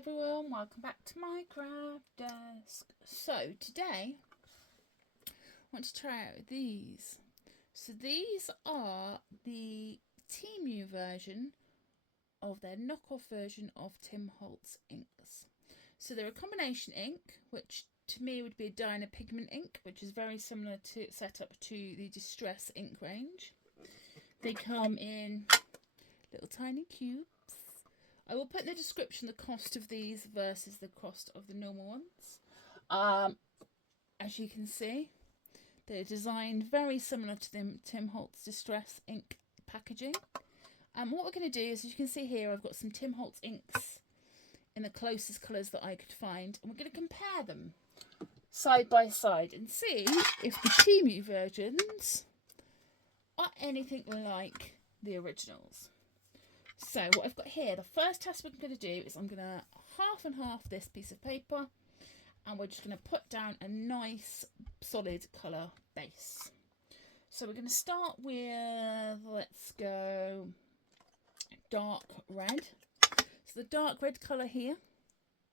everyone, welcome back to my craft desk. So today I want to try out these. So these are the Temu version of their knockoff version of Tim Holtz inks. So they're a combination ink, which to me would be a Diner pigment ink, which is very similar to setup to the Distress ink range. They come in little tiny cubes. I will put in the description the cost of these versus the cost of the normal ones. As you can see, they're designed very similar to the Tim Holtz Distress ink packaging. And what we're going to do is, as you can see here, I've got some Tim Holtz inks in the closest colours that I could find. And we're going to compare them side by side and see if the Temu versions are anything like the originals. So what I've got here, the first test we're going to do is I'm going to half and half this piece of paper, and we're just going to put down a nice solid colour base. So we're going to start with, let's go dark red. So the dark red colour here,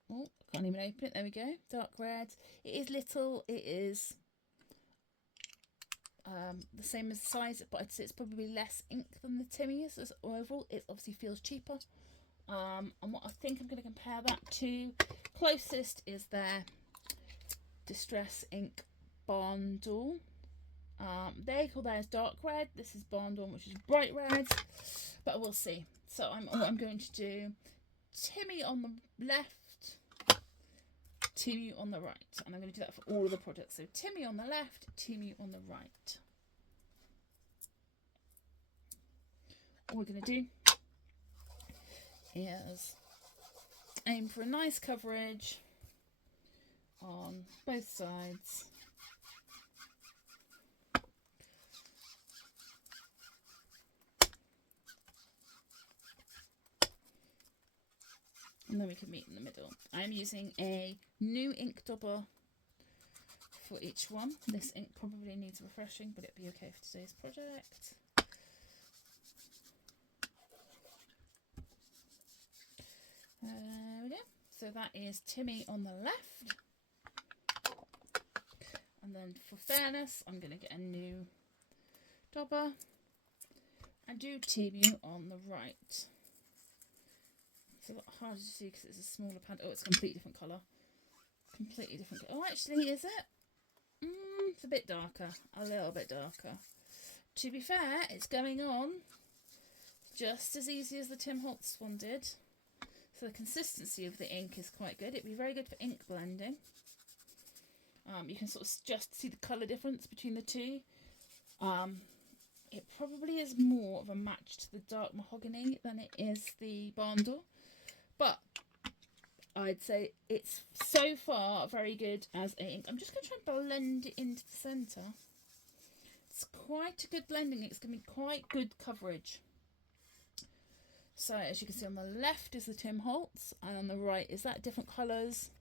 oh, I can't even open it, there we go, dark red. It is little, it is the same as the size, but I'd say it's probably less ink than the Temu is overall. It obviously feels cheaper. And what I think I'm going to compare that to closest is their Distress ink bundle. They call theirs dark red. This is bundle, which is bright red, but we'll see. So what I'm going to do, Temu on the left, Temu on the right, and I'm going to do that for all of the products. So Temu on the left, Temu on the right. All we're going to do is aim for a nice coverage on both sides. And then we can meet in the middle. I'm using a new ink dauber for each one. This ink probably needs refreshing, but it'd be okay for today's project. There we go. So that is Temu on the left. And then for fairness, I'm going to get a new dauber and do Temu on the right. It's a lot harder to see because it's a smaller pad. Oh, it's a completely different colour. Completely different. Oh, actually, is it? It's a bit darker. A little bit darker. To be fair, it's going on just as easy as the Tim Holtz one did. So the consistency of the ink is quite good. It'd be very good for ink blending. You can sort of just see the colour difference between the two. It probably is more of a match to the dark mahogany than it is the bundle. But I'd say it's so far very good as a ink. I'm just going to try and blend it into the centre. It's quite a good blending. It's going to be quite good coverage. So as you can see, on the left is the Tim Holtz, and on the right is that different colours.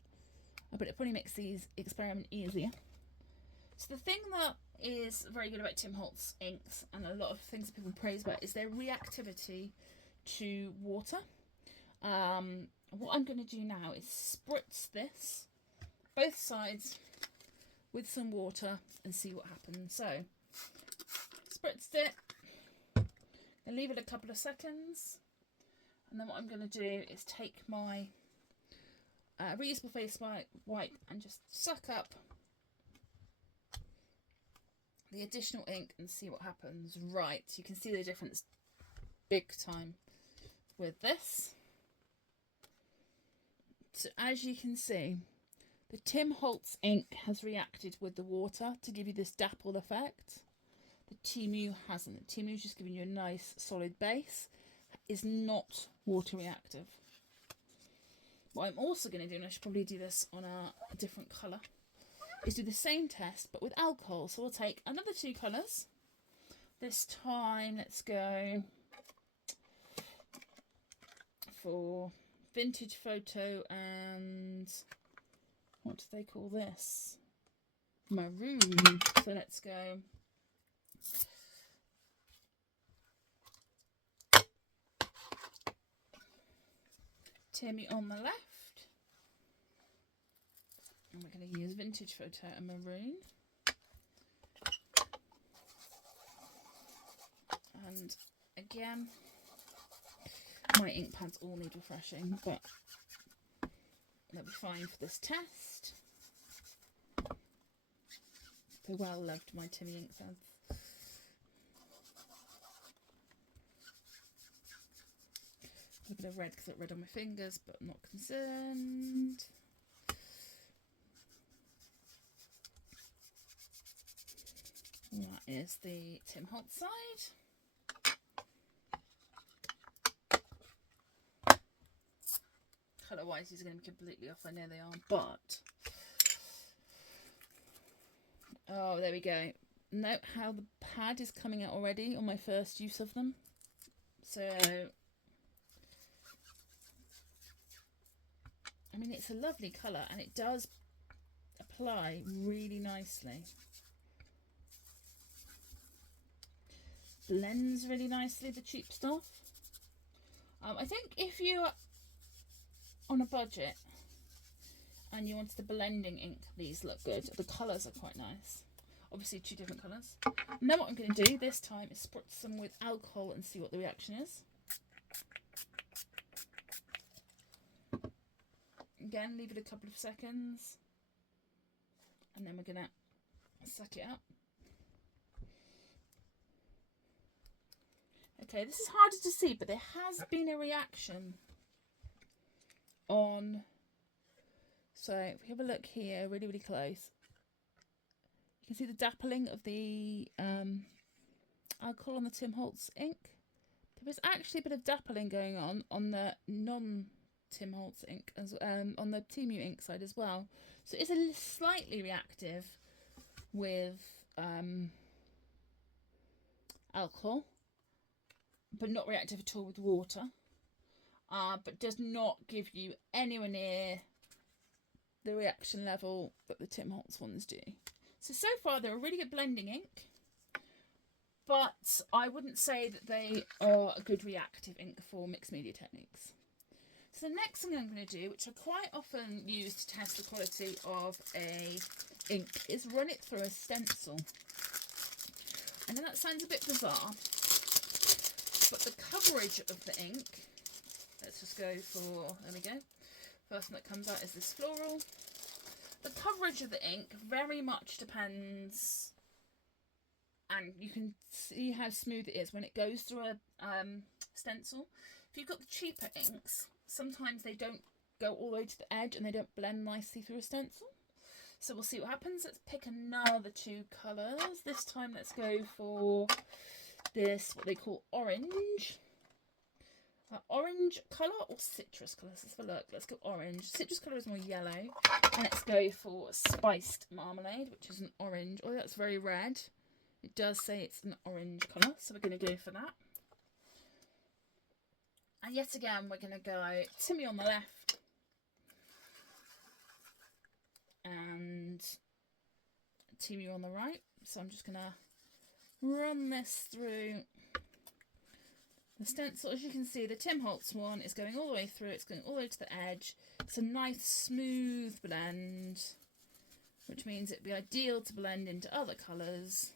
But it probably makes these experiment easier. So the thing that is very good about Tim Holtz inks, and a lot of things that people praise about, is their reactivity to water. What I'm going to do now is spritz this both sides with some water and see what happens. So spritzed it, and leave it a couple of seconds, and then what I'm going to do is take my reusable face wipe and just suck up the additional ink and see what happens. Right, you can see the difference big time with this. So as you can see, the Tim Holtz ink has reacted with the water to give you this dappled effect. The Temu hasn't. The Temu is just giving you a nice solid base. Is not water reactive. What I'm also going to do, and I should probably do this on a different colour, is do the same test but with alcohol. So we'll take another two colours. This time let's go for vintage photo and what do they call this? Maroon. So let's go Temu on the left vintage photo and maroon. And again, my ink pads all need refreshing, but they'll be fine for this test. So well loved, my Temu ink pads. A bit of red because it's red on my fingers, but I'm not concerned. That is the Tim Holtz side. Colour wise, these are going to be completely off. I know they are, but oh, there we go. Note how the pad is coming out already on my first use of them. So, I mean, it's a lovely colour and it does apply really nicely. Blends really nicely, the cheap stuff. I think if you're on a budget and you wanted the blending ink, these look good. The colours are quite nice. Obviously 2 different colours. Now what I'm going to do this time is spritz some with alcohol and see what the reaction is. Again, leave it a couple of seconds and then we're going to suck it up. Okay, this is harder to see, but there has been a reaction on, so if we have a look here really, really close, you can see the dappling of the alcohol on the Tim Holtz ink. There is actually a bit of dappling going on the non-Tim Holtz ink, as on the Temu ink side as well. So it's a slightly reactive with alcohol, but not reactive at all with water, but does not give you anywhere near the reaction level that the Tim Holtz ones do. So far they're a really good blending ink, but I wouldn't say that they are a good reactive ink for mixed media techniques. So the next thing I'm going to do, which I quite often use to test the quality of a ink, is run it through a stencil. I know that sounds a bit bizarre, but the coverage of the ink, let's just go for, there we go, first one that comes out is this floral. The coverage of the ink very much depends, and you can see how smooth it is when it goes through a stencil. If you've got the cheaper inks, sometimes they don't go all the way to the edge and they don't blend nicely through a stencil. So we'll see what happens. Let's pick another 2 colours. This time let's go for this, what they call orange. Orange colour or citrus colour? Let's have a look. Let's go orange. Citrus colour is more yellow. And let's go for spiced marmalade, which is an orange. Oh, that's very red. It does say it's an orange colour, so we're going to go for that. And yet again, we're going to go Temu on the left and Temu on the right. So I'm just going to run this through the stencil. As you can see, the Tim Holtz one is going all the way through. It's going all the way to the edge. It's a nice smooth blend, which means it'd be ideal to blend into other colours.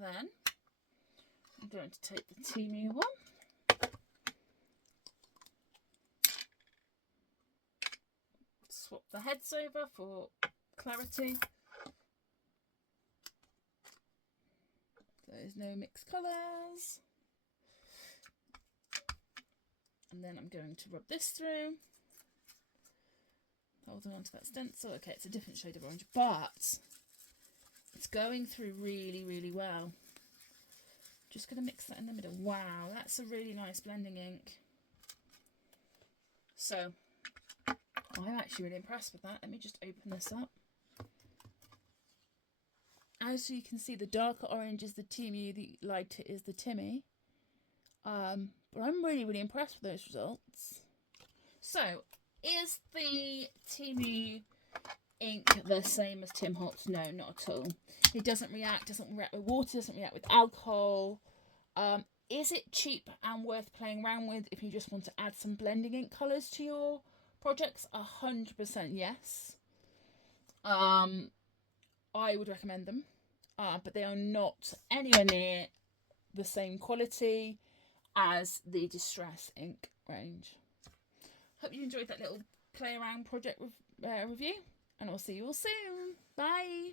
Then I'm going to take the Temu one, swap the heads over for clarity. There's no mixed colours. And then I'm going to rub this through. Holding on to that stencil. Okay, it's a different shade of orange, but it's going through really, really well. Just going to mix that in the middle. Wow, that's a really nice blending ink. So, I'm actually really impressed with that. Let me just open this up. As you can see, the darker orange is the Temu, the lighter is the Temu. But I'm really, really impressed with those results. So, is the Temu ink the same as Tim Holtz? No, not at all. It doesn't react with water, doesn't react with alcohol. Is it cheap and worth playing around with if you just want to add some blending ink colours to your projects? 100% yes. I would recommend them, but they are not anywhere near the same quality as the Distress ink range. Hope you enjoyed that little play around project review, and I'll see you all soon. Bye.